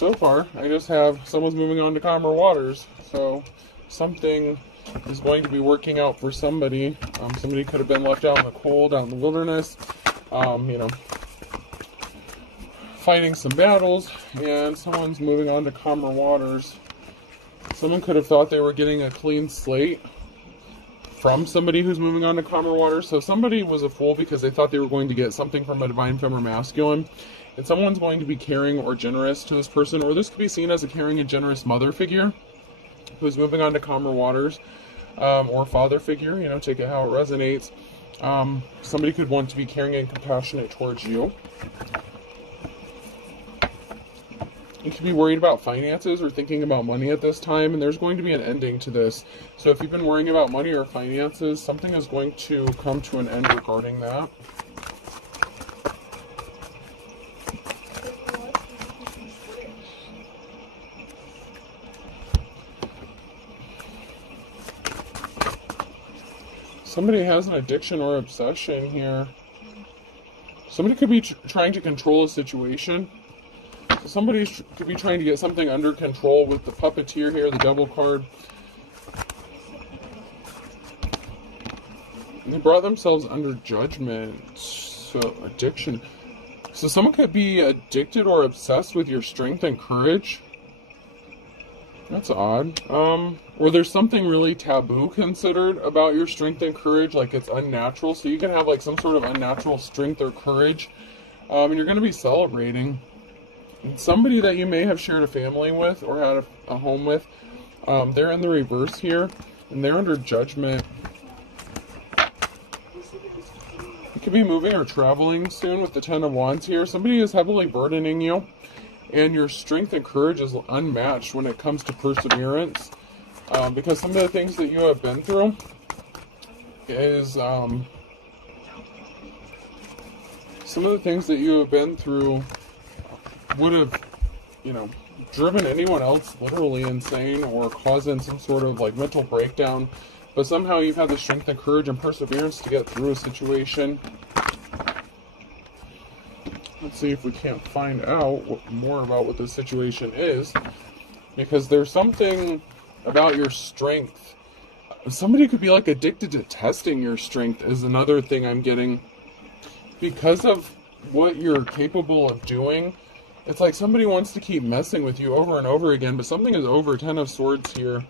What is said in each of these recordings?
So far, I just have someone's moving on to calmer waters. So something is going to be working out for somebody. Somebody could have been left out in the cold, out in the wilderness, fighting some battles, and someone's moving on to calmer waters. Someone could have thought they were getting a clean slate from somebody who's moving on to calmer waters. So somebody was a fool because they thought they were going to get something from a divine feminine masculine. And someone's going to be caring or generous to this person, or this could be seen as a caring and generous mother figure who's moving on to calmer waters, or father figure, take it how it resonates. Somebody could want to be caring and compassionate towards you. You could be worried about finances or thinking about money at this time, and there's going to be an ending to this. So if you've been worrying about money or finances, something is going to come to an end regarding that. Somebody has an addiction or obsession here. Somebody could be trying to control a situation. So somebody could be trying to get something under control with the puppeteer here, the devil card. And they brought themselves under judgment. So addiction. So someone could be addicted or obsessed with your strength and courage. That's odd. Or there's something really taboo considered about your strength and courage, like it's unnatural. So you can have like some sort of unnatural strength or courage, and you're going to be celebrating. And somebody that you may have shared a family with or had a home with, they're in the reverse here, and they're under judgment. You could be moving or traveling soon with the Ten of Wands here. Somebody is heavily burdening you. And your strength and courage is unmatched when it comes to perseverance. Because some of the things that you have been through is... some of the things that you have been through would have, driven anyone else literally insane or causing some sort of like mental breakdown. But somehow you've had the strength and courage and perseverance to get through a situation. Let's see if we can't find out more about what this situation is, because there's something about your strength. Somebody could be like addicted to testing your strength is another thing I'm getting. Because of what you're capable of doing, it's like somebody wants to keep messing with you over and over again, but something is over. Ten of Swords here.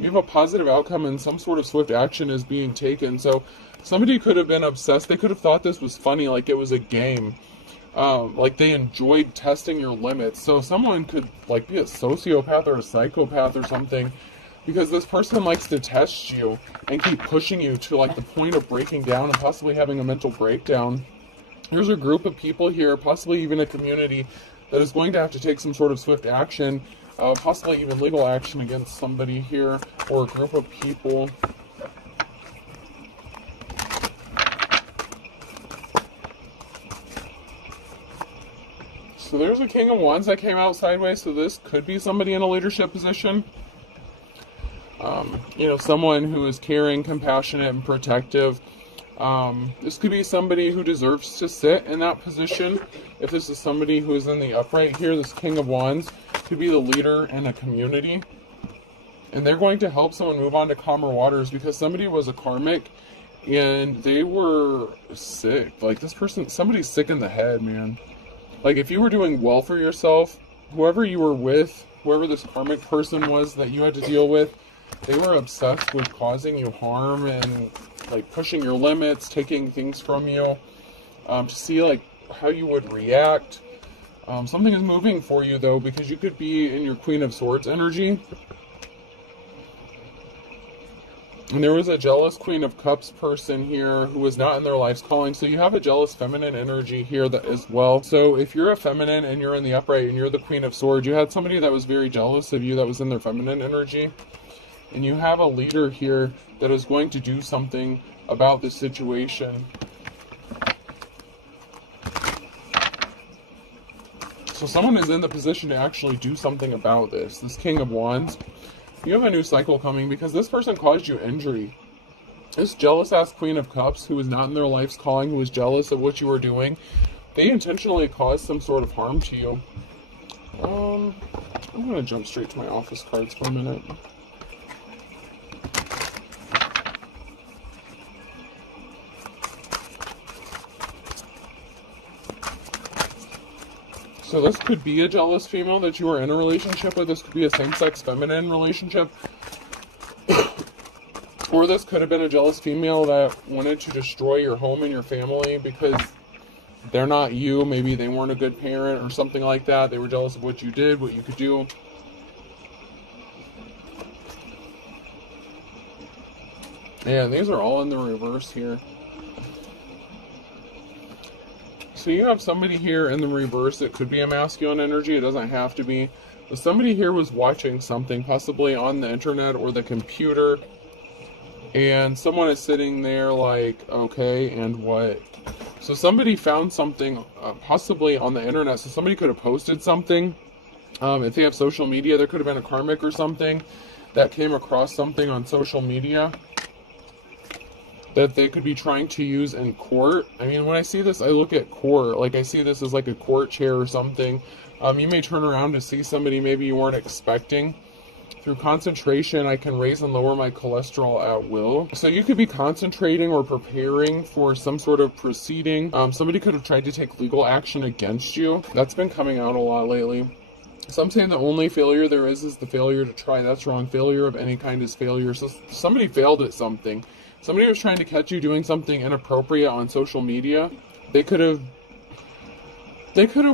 You have a positive outcome and some sort of swift action is being taken. So somebody could have been obsessed. They could have thought this was funny, like it was a game. Like they enjoyed testing your limits. So someone could like be a sociopath or a psychopath or something, because this person likes to test you and keep pushing you to like the point of breaking down and possibly having a mental breakdown. There's a group of people here, possibly even a community, that is going to have to take some sort of swift action, possibly even legal action against somebody here or a group of people. So there's a King of Wands that came out sideways, so this could be somebody in a leadership position. Someone who is caring, compassionate, and protective. This could be somebody who deserves to sit in that position. If this is somebody who is in the upright here, this King of Wands could be the leader in a community. And they're going to help someone move on to calmer waters, because somebody was a karmic and they were sick. Like this person, somebody's sick in the head, man. Like if you were doing well for yourself, whoever you were with, whoever this karmic person was that you had to deal with, they were obsessed with causing you harm and like pushing your limits, taking things from you, to see like how you would react. Something is moving for you though, because you could be in your Queen of Swords energy. And there was a jealous Queen of Cups person here who was not in their life's calling. So you have a jealous feminine energy here that as well. So if you're a feminine and you're in the upright and you're the Queen of Swords, you had somebody that was very jealous of you that was in their feminine energy. And you have a leader here that is going to do something about this situation. So someone is in the position to actually do something about this. This King of Wands. You have a new cycle coming because this person caused you injury. This jealous-ass Queen of Cups who was not in their life's calling, who was jealous of what you were doing, they intentionally caused some sort of harm to you. I'm gonna jump straight to my office cards for a minute. So this could be a jealous female that you are in a relationship with. This could be a same-sex feminine relationship. Or this could have been a jealous female that wanted to destroy your home and your family because they're not you. Maybe they weren't a good parent or something like that. They were jealous of what you did, what you could do. Yeah, these are all in the reverse here. So you have somebody here in the reverse. It could be a masculine energy. It doesn't have to be. But somebody here was watching something, possibly on the internet or the computer. And someone is sitting there like, okay, and what? So somebody found something, possibly on the internet. So somebody could have posted something. If they have social media, there could have been a karmic or something that came across something on social media that they could be trying to use in court. I mean, when I see this, I look at court. Like, I see this as like a court chair or something. You may turn around to see somebody maybe you weren't expecting. Through concentration, I can raise and lower my cholesterol at will. So you could be concentrating or preparing for some sort of proceeding. Somebody could have tried to take legal action against you. That's been coming out a lot lately. So I'm saying the only failure there is the failure to try. That's wrong. Failure of any kind is failure. So somebody failed at something. Somebody was trying to catch you doing something inappropriate on social media. They could have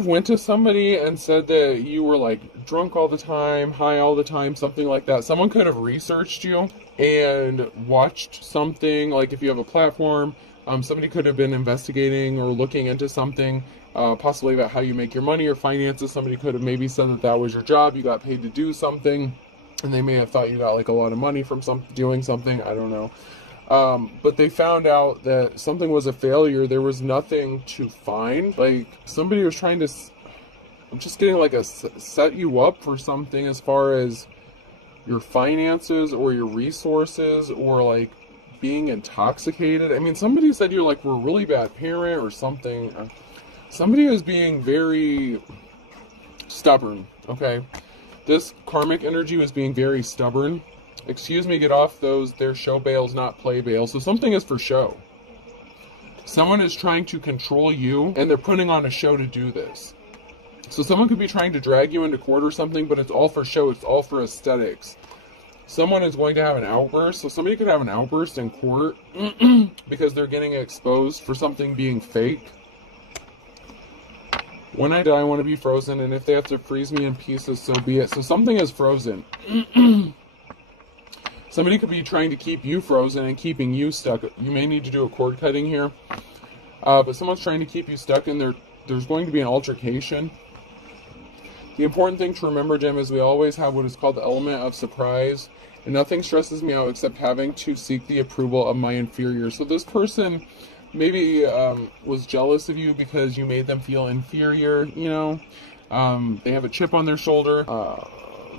went to somebody and said that you were like drunk all the time, high all the time, something like that. Someone could have researched you and watched something. Like if you have a platform, somebody could have been investigating or looking into something, possibly about how you make your money or finances. Somebody could have maybe said that that was your job. You got paid to do something, and they may have thought you got like a lot of money from doing something. I don't know. But they found out that something was a failure. There was nothing to find. Like somebody was trying to, I'm just getting like set you up for something as far as your finances or your resources or like being intoxicated. I mean, somebody said you like were a really bad parent or something. Somebody is being very stubborn. Okay. This karmic energy was being very stubborn. Excuse me, get off those. They're show bails, not play bails. So something is for show. Someone is trying to control you, and they're putting on a show to do this. So someone could be trying to drag you into court or something, but it's all for show. It's all for aesthetics. Someone is going to have an outburst. So somebody could have an outburst in court because they're getting exposed for something being fake. When I die, I want to be frozen, and if they have to freeze me in pieces, so be it. So something is frozen. Somebody could be trying to keep you frozen and keeping you stuck. You may need to do a cord cutting here. But someone's trying to keep you stuck, and there's going to be an altercation. The important thing to remember, Jim, is we always have what is called the element of surprise. And nothing stresses me out except having to seek the approval of my inferior. So this person maybe was jealous of you because you made them feel inferior, you know. They have a chip on their shoulder.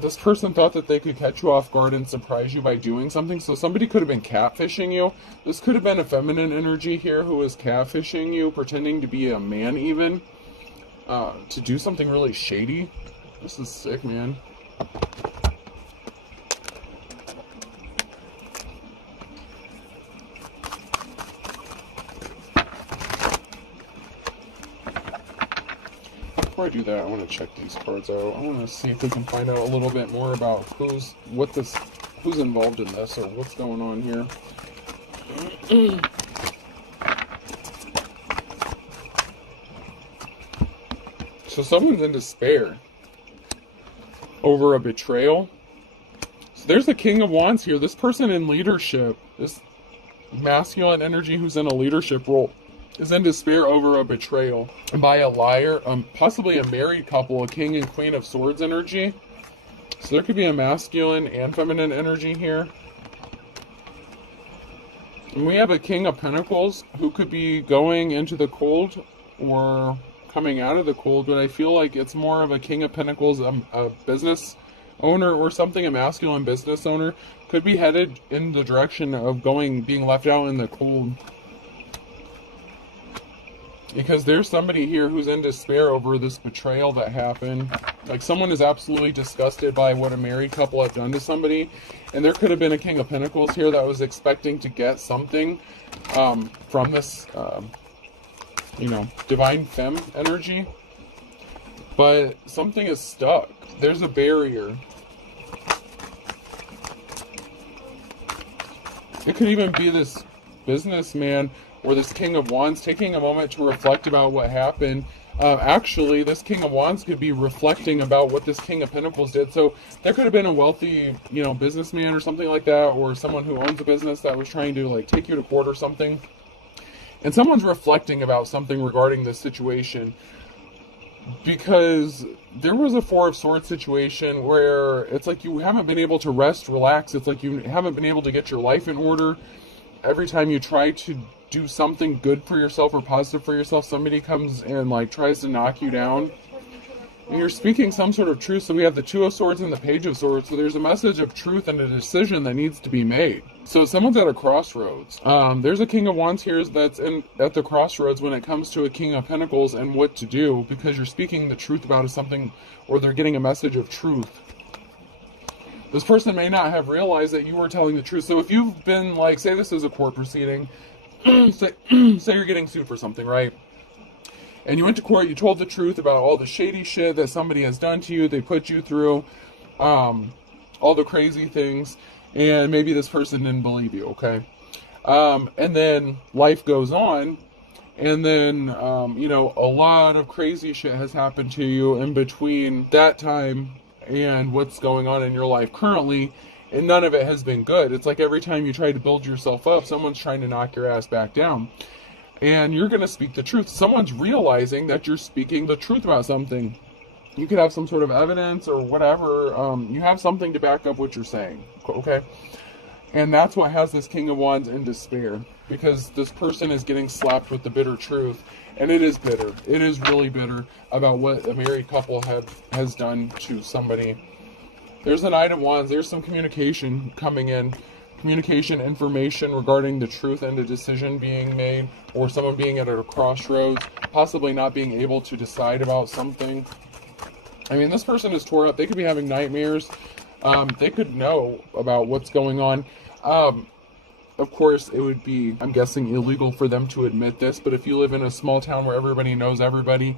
This person thought that they could catch you off guard and surprise you by doing something. So somebody could have been catfishing you. This could have been a feminine energy here who was catfishing you, pretending to be a man even, to do something really shady. This is sick, man. Before I do that, I want to check these cards out. I want to see if we can find out a little bit more about who's involved in this or what's going on here. So someone's in despair over a betrayal. So there's the King of Wands here. This person in leadership, this masculine energy who's in a leadership role, is in despair over a betrayal by a liar, possibly a married couple, a King and Queen of Swords energy. So there could be a masculine and feminine energy here. And we have a King of Pentacles who could be going into the cold or coming out of the cold, but I feel like it's more of a King of Pentacles, a business owner or something, a masculine business owner, could be headed in the direction of being left out in the cold. Because there's somebody here who's in despair over this betrayal that happened. Like, someone is absolutely disgusted by what a married couple have done to somebody. And there could have been a King of Pentacles here that was expecting to get something from this, you know, divine femme energy. But something is stuck. There's a barrier. It could even be this businessman or this King of Wands taking a moment to reflect about what happened. Actually, this King of Wands could be reflecting about what this King of Pentacles did. So there could have been a wealthy, you know, businessman or something like that, or someone who owns a business that was trying to like take you to court or something. And someone's reflecting about something regarding this situation. Because there was a Four of Swords situation where it's like you haven't been able to rest, relax. It's like you haven't been able to get your life in order. Every time you try to do something good for yourself or positive for yourself, somebody comes and like tries to knock you down. And you're speaking some sort of truth. So we have the Two of Swords and the Page of Swords. So there's a message of truth and a decision that needs to be made. So someone's at a crossroads. There's a King of Wands here that's at the crossroads when it comes to a King of Pentacles and what to do, because you're speaking the truth about something, or they're getting a message of truth. This person may not have realized that you were telling the truth. So if you've been like, say this is a court proceeding, say you're getting sued for something, right? And you went to court, you told the truth about all the shady shit that somebody has done to you, they put you through, all the crazy things, and maybe this person didn't believe you, okay? And then life goes on, and then, you know, a lot of crazy shit has happened to you in between that time and what's going on in your life currently, and none of it has been good. It's like every time you try to build yourself up, someone's trying to knock your ass back down. And you're going to speak the truth. Someone's realizing that you're speaking the truth about something. You could have some sort of evidence or whatever. You have something to back up what you're saying. Okay? And that's what has this King of Wands in despair. Because this person is getting slapped with the bitter truth. And it is bitter. It is really bitter about what a married couple has done to somebody. There's a Knight of Wands. There's some communication coming in. Communication, information regarding the truth and a decision being made, or someone being at a crossroads, possibly not being able to decide about something. I mean, this person is tore up. They could be having nightmares. They could know about what's going on. Of course, it would be, I'm guessing, illegal for them to admit this, but if you live in a small town where everybody knows everybody,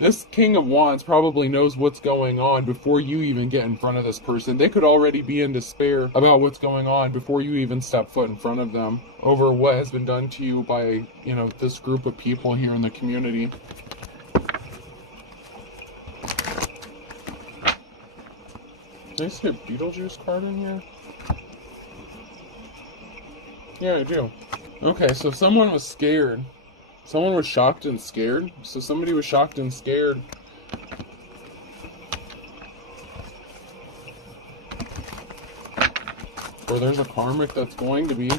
this King of Wands probably knows what's going on before you even get in front of this person. They could already be in despair about what's going on before you even step foot in front of them over what has been done to you by, you know, this group of people here in the community. Did I see a Beetlejuice card in here? Yeah, I do. Okay, so someone was scared. Someone was shocked and scared. So somebody was shocked and scared. Or there's a karmic that's going to be.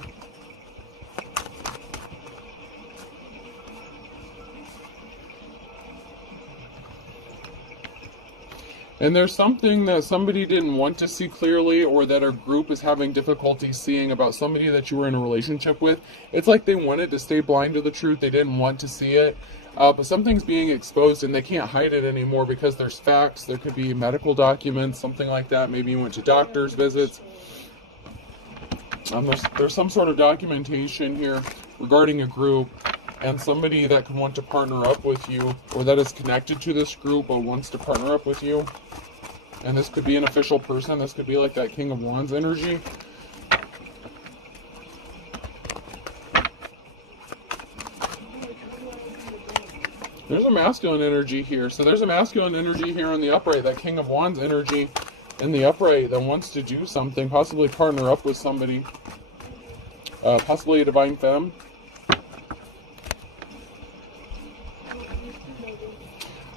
And there's something that somebody didn't want to see clearly, or that our group is having difficulty seeing about somebody that you were in a relationship with. It's like they wanted to stay blind to the truth. They didn't want to see it. But something's being exposed and they can't hide it anymore because there's facts. There could be medical documents, something like that. Maybe you went to doctor's visits. There's some sort of documentation here regarding a group and somebody that could want to partner up with you, or that is connected to this group but wants to partner up with you. And this could be an official person. This could be like that King of Wands energy. There's a masculine energy here. So there's a masculine energy here in the upright, that King of Wands energy in the upright that wants to do something, possibly partner up with somebody, possibly a divine femme.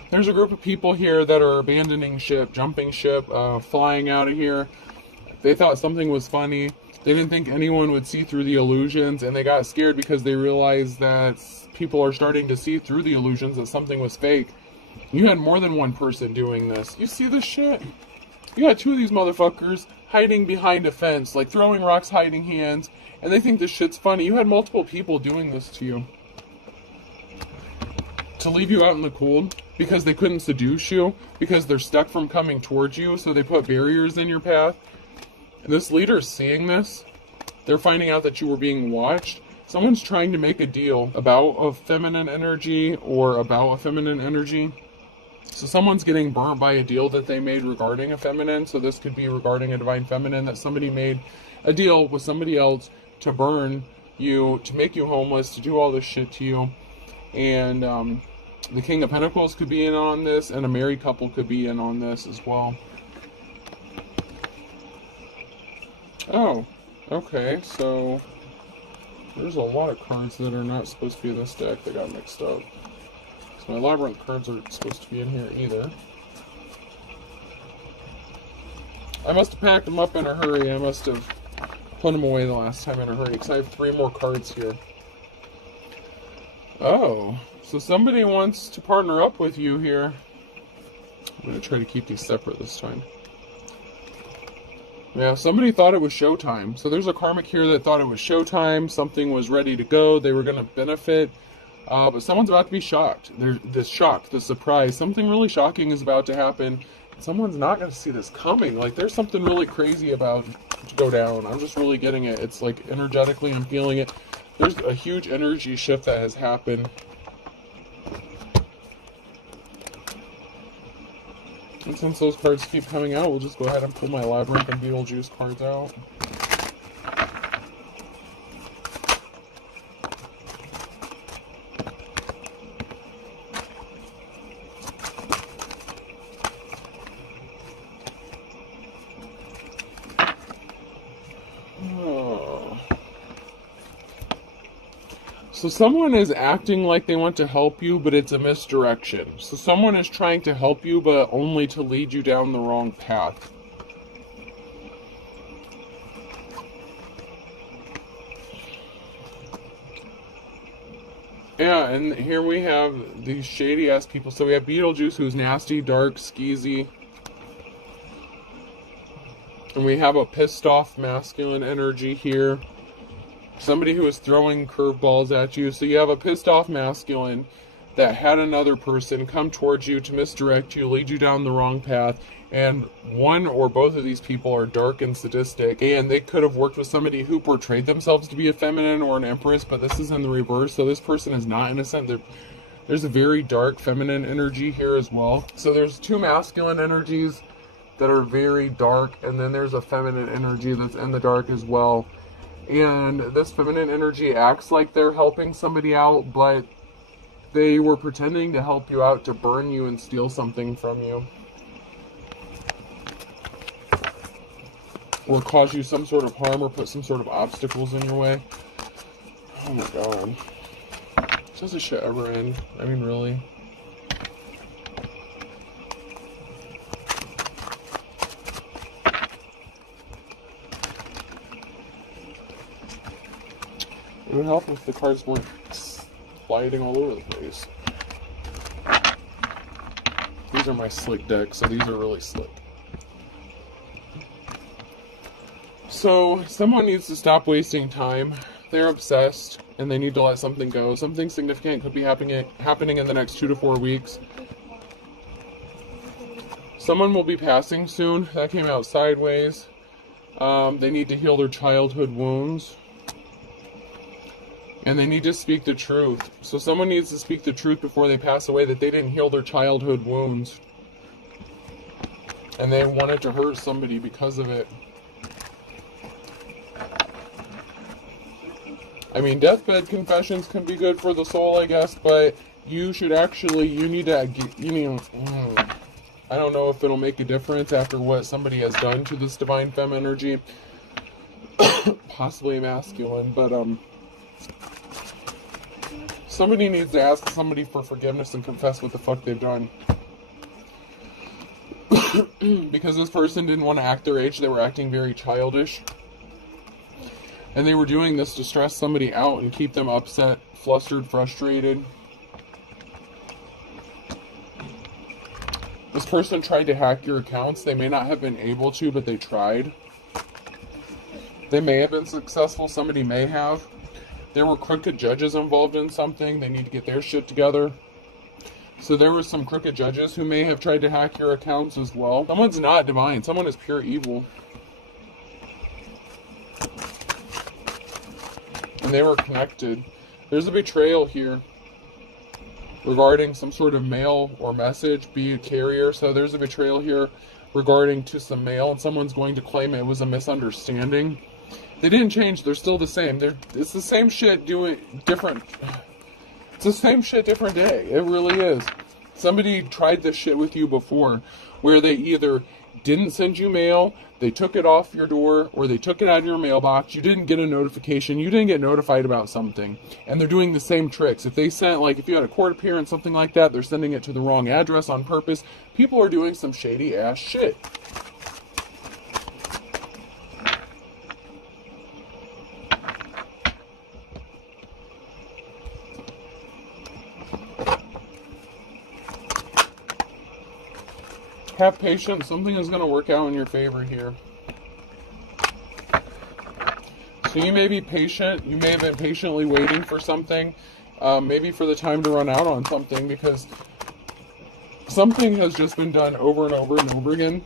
There's a group of people here that are abandoning ship, jumping ship, flying out of here. They thought something was funny. They didn't think anyone would see through the illusions, and they got scared because they realized that people are starting to see through the illusions, that something was fake. You had more than one person doing this. You see this shit? You got two of these motherfuckers hiding behind a fence, like throwing rocks, hiding hands, and they think this shit's funny. You had multiple people doing this to you. to leave you out in the cold because they couldn't seduce you, because they're stuck from coming towards you, so they put barriers in your path. And this leader is seeing this. They're finding out that you were being watched. Someone's trying to make a deal about a feminine energy or about a feminine energy. So someone's getting burnt by a deal that they made regarding a feminine. So this could be regarding a divine feminine, that somebody made a deal with somebody else to burn you, to make you homeless, to do all this shit to you. And the King of Pentacles could be in on this, and a married couple could be in on this as well. Oh, okay, so there's a lot of cards that are not supposed to be in this deck that got mixed up. So my labyrinth cards aren't supposed to be in here either. I must have packed them up in a hurry. I must have put them away the last time in a hurry, because I have 3 more cards here. Oh, so somebody wants to partner up with you here. I'm going to try to keep these separate this time. Yeah, somebody thought it was showtime. So there's a karmic here that thought it was showtime. Something was ready to go. They were going to benefit. But someone's about to be shocked. There's this shock, this surprise. Something really shocking is about to happen. Someone's not going to see this coming. Like, there's something really crazy about to go down. I'm just really getting it. It's like energetically, I'm feeling it. There's a huge energy shift that has happened. And since those cards keep coming out, we'll just go ahead and pull my Labyrinth and Beetlejuice cards out. So someone is acting like they want to help you, but it's a misdirection. So someone is trying to help you, but only to lead you down the wrong path. Yeah, and here we have these shady-ass people. So we have Beetlejuice, who's nasty, dark, skeezy. And we have a pissed-off masculine energy here. Somebody who is throwing curveballs at you. So you have a pissed off masculine that had another person come towards you to misdirect you, lead you down the wrong path. And one or both of these people are dark and sadistic. And they could have worked with somebody who portrayed themselves to be a feminine or an empress, but this is in the reverse. So this person is not innocent. There's a very dark feminine energy here as well. So there's 2 masculine energies that are very dark, and then there's a feminine energy that's in the dark as well. And this feminine energy acts like they're helping somebody out, but they were pretending to help you out to burn you and steal something from you. Or cause you some sort of harm or put some sort of obstacles in your way. Oh my god. Does this shit ever end? I mean, really? It would help if the cards weren't sliding all over the place. These are my slick decks, so these are really slick. So, someone needs to stop wasting time. They're obsessed, and they need to let something go. Something significant could be happening in the next 2 to 4 weeks. Someone will be passing soon. That came out sideways. They need to heal their childhood wounds. And they need to speak the truth. So someone needs to speak the truth before they pass away, that they didn't heal their childhood wounds. And they wanted to hurt somebody because of it. I mean, deathbed confessions can be good for the soul, I guess, but you should actually, I don't know if it'll make a difference after what somebody has done to this divine femme energy. Possibly masculine, but, somebody needs to ask somebody for forgiveness and confess what the fuck they've done. Because this person didn't want to act their age, they were acting very childish. And they were doing this to stress somebody out and keep them upset, flustered, frustrated. This person tried to hack your accounts. They may not have been able to, but they tried. They may have been successful. Somebody may have. There were crooked judges involved in something. They need to get their shit together. So there were some crooked judges who may have tried to hack your accounts as well. Someone's not divine. Someone is pure evil. And they were connected. There's a betrayal here regarding some sort of mail or message, be a carrier. So there's a betrayal here regarding to some mail, and someone's going to claim it was a misunderstanding. They didn't change. They're still the same. It's the same shit doing different. It's the same shit, different day. It really is. Somebody tried this shit with you before, where they either didn't send you mail, they took it off your door, or they took it out of your mailbox. You didn't get a notification. You didn't get notified about something. And they're doing the same tricks. If they sent, like, if you had a court appearance, something like that, they're sending it to the wrong address on purpose. People are doing some shady ass shit. Have patience. Something is going to work out in your favor here. So you may be patient. You may have been patiently waiting for something. Maybe for the time to run out on something, because something has just been done over and over and over again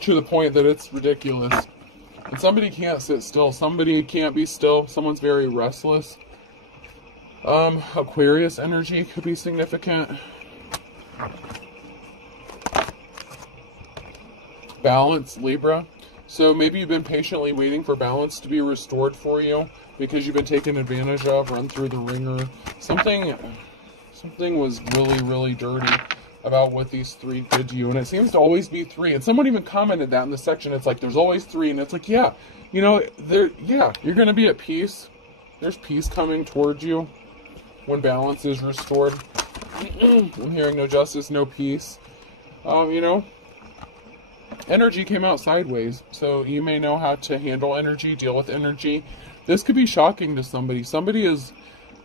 to the point that it's ridiculous. And somebody can't sit still. Somebody can't be still. Someone's very restless. Aquarius energy could be significant. Balance, Libra. So maybe you've been patiently waiting for balance to be restored for you because you've been taken advantage of, run through the ringer. Something was really, really dirty about what these three did to you. And it seems to always be three. And someone even commented that in the section. It's like, there's always three. And it's like, yeah, you know, you're going to be at peace. There's peace coming towards you when balance is restored. I'm hearing no justice, no peace. You know, energy came out sideways, so you may know how to handle energy, deal with energy. This could be shocking to somebody. Somebody is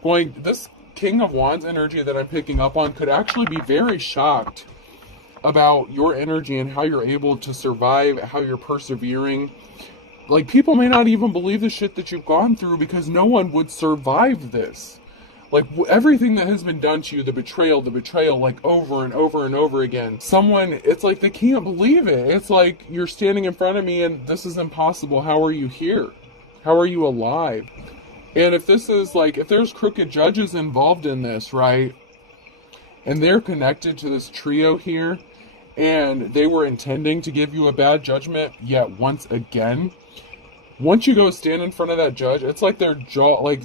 going, this King of Wands energy that I'm picking up on could actually be very shocked about your energy and how you're able to survive, how you're persevering. Like, people may not even believe the shit that you've gone through because no one would survive this. Like, everything that has been done to you, the betrayal, like, over and over and over again. Someone, it's like they can't believe it. It's like, you're standing in front of me and this is impossible. How are you here? How are you alive? And if this is like, if there's crooked judges involved in this, right? And they're connected to this trio here, and they were intending to give you a bad judgment yet once again. Once you go stand in front of that judge, it's like their jaw, like,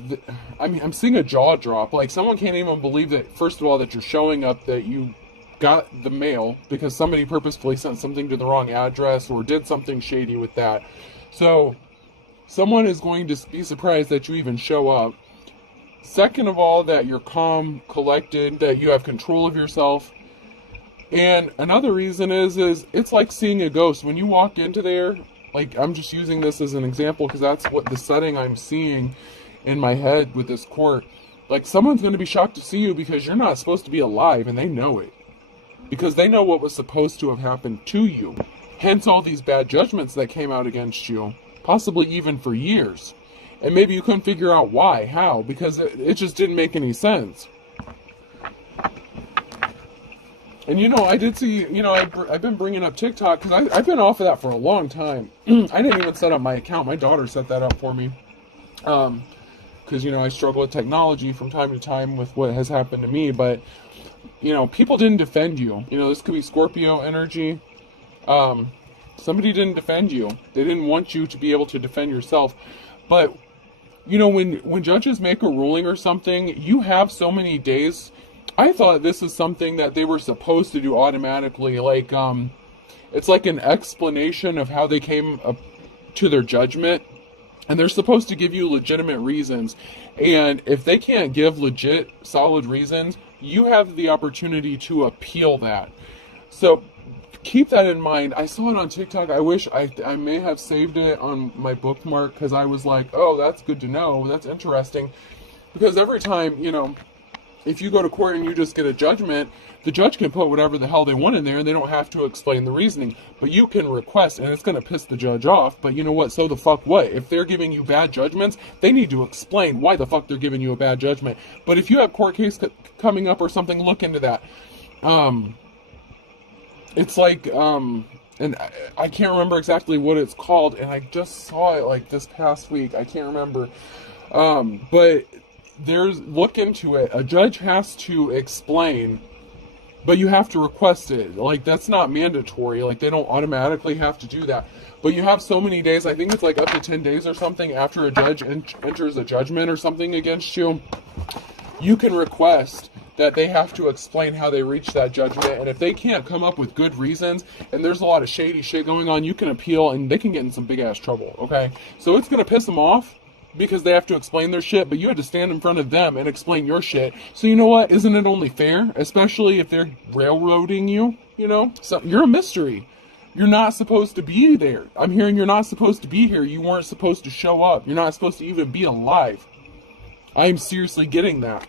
I'm seeing a jaw drop. Like, someone can't even believe that, first of all, that you're showing up, that you got the mail because somebody purposefully sent something to the wrong address or did something shady with that. So, someone is going to be surprised that you even show up. Second of all, that you're calm, collected, that you have control of yourself. And another reason is it's like seeing a ghost. When you walk into there, like, I'm just using this as an example because that's what the setting I'm seeing in my head with this court. Like, someone's going to be shocked to see you because you're not supposed to be alive, and they know it. Because they know what was supposed to have happened to you. Hence all these bad judgments that came out against you, possibly even for years. And maybe you couldn't figure out why, how, because it just didn't make any sense. And, you know, I did see, you know, I've been bringing up TikTok because I've been off of that for a long time. I didn't even set up my account. My daughter set that up for me. Because, you know, I struggle with technology from time to time with what has happened to me. But, you know, people didn't defend you. You know, this could be Scorpio energy. Somebody didn't defend you. They didn't want you to be able to defend yourself. But, you know, when judges make a ruling or something, you have so many days. I thought this is something that they were supposed to do automatically. Like, it's like an explanation of how they came up to their judgment. And they're supposed to give you legitimate reasons. And if they can't give legit, solid reasons, you have the opportunity to appeal that. So keep that in mind. I saw it on TikTok. I wish I may have saved it on my bookmark because I was like, oh, that's good to know. That's interesting. Because every time, you know, if you go to court and you just get a judgment, The judge can put whatever the hell they want in there, and they don't have to explain the reasoning. But you can request, and it's going to piss the judge off, but you know what? So the fuck what? If they're giving you bad judgments, they need to explain why the fuck they're giving you a bad judgment. But if you have court case coming up or something, look into that. It's like, and I can't remember exactly what it's called, and I just saw it like this past week. I can't remember. But look into it. A judge has to explain, but you have to request it. Like, that's not mandatory. Like, they don't automatically have to do that. But you have so many days, I think it's like up to 10 days or something, after a judge enters a judgment or something against you, you can request that they have to explain how they reached that judgment. And if they can't come up with good reasons, and there's a lot of shady shit going on, you can appeal, and they can get in some big ass trouble, okay? So it's going to piss them off, because they have to explain their shit, but you had to stand in front of them and explain your shit. So you know what? Isn't it only fair? Especially if they're railroading you, you know? So you're a mystery. You're not supposed to be there. I'm hearing you're not supposed to be here. You weren't supposed to show up. You're not supposed to even be alive. I'm seriously getting that.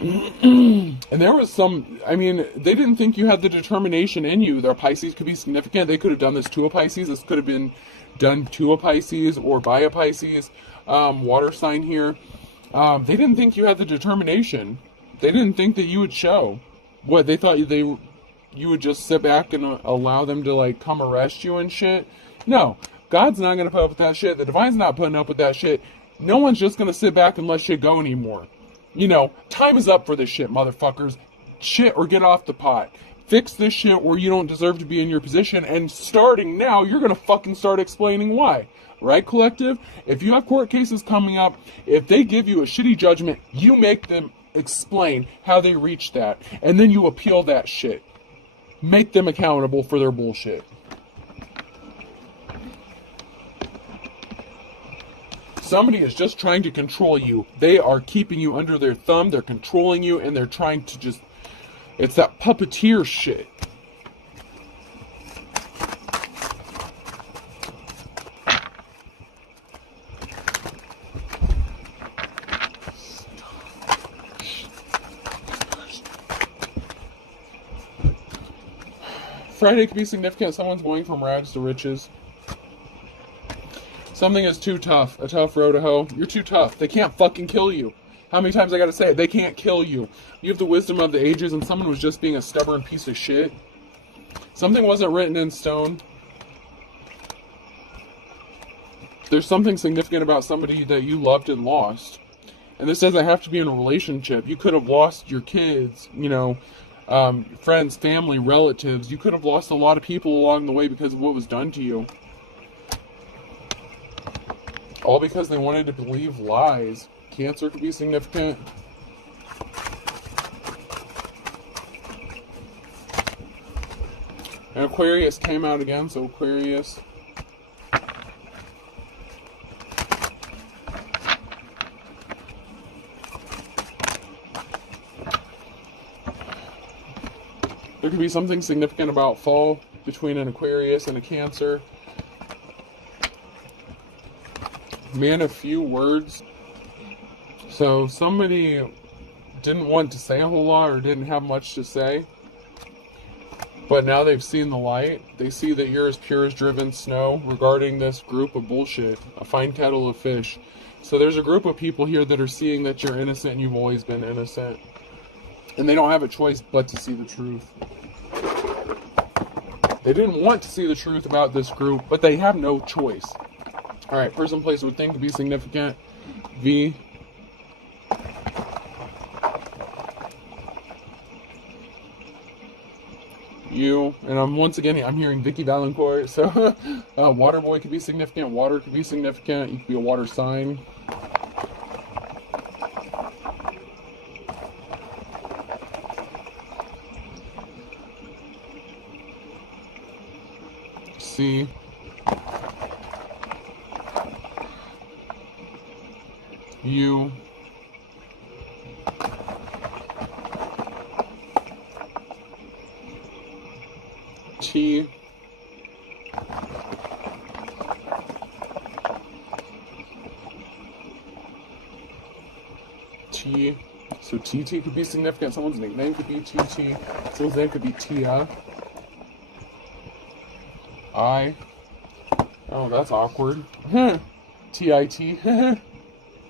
And there was some, I mean, they didn't think you had the determination in you. Their Pisces could be significant. They could have done this to a Pisces. This could have been done to a Pisces or by a Pisces, water sign here. They didn't think you had the determination. They didn't think that you would show. What, they thought you would just sit back and allow them to, like, come arrest you and shit? No, God's not going to put up with that shit. The Divine's not putting up with that shit. No one's just going to sit back and let shit go anymore. You know, time is up for this shit, motherfuckers. Shit or get off the pot. Fix this shit or you don't deserve to be in your position, and starting now, you're gonna fucking start explaining why. Right, collective? If you have court cases coming up, if they give you a shitty judgment, you make them explain how they reached that, and then you appeal that shit. Make them accountable for their bullshit. Somebody is just trying to control you. They are keeping you under their thumb, they're controlling you, and they're trying to just... It's that puppeteer shit. Friday could be significant. Someone's going from rags to riches. Something is too tough. A tough road to hoe. You're too tough. They can't fucking kill you. How many times I gotta say it? They can't kill you. You have the wisdom of the ages, and someone was just being a stubborn piece of shit. Something wasn't written in stone. There's something significant about somebody that you loved and lost. And this doesn't have to be in a relationship. You could have lost your kids, you know, friends, family, relatives. You could have lost a lot of people along the way because of what was done to you. All because they wanted to believe lies. Cancer could be significant. And Aquarius came out again, so Aquarius. There could be something significant about fall between an Aquarius and a Cancer. Man of few words. So somebody didn't want to say a whole lot or didn't have much to say. But now they've seen the light. They see that you're as pure as driven snow regarding this group of bullshit. A fine kettle of fish. So there's a group of people here that are seeing that you're innocent and you've always been innocent. And they don't have a choice but to see the truth. They didn't want to see the truth about this group, but they have no choice. Alright, person, place, would think to be significant. V. U. And once again, I'm hearing Vicky Valancourt. So, water boy could be significant. Water could be significant. You could be a water sign. C. U. T. T. So TT could be significant. Someone's nickname could be TT. Someone's name could be Tia. I. Oh, that's awkward. TIT.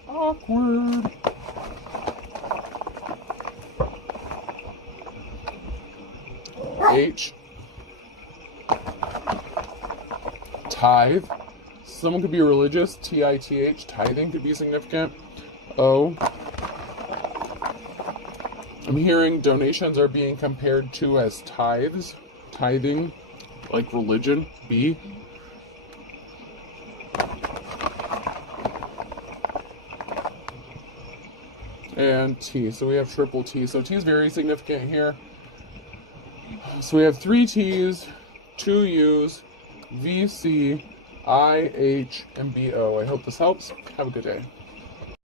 Awkward. H. Tithe. Someone could be religious. TITH. Tithing could be significant. O. I'm hearing donations are being compared to as tithes. Tithing. Like religion. B. And T. So we have triple T. So T is very significant here. So we have 3 T's, 2 U's, V, C, I, H, and B, O. I hope this helps. Have a good day.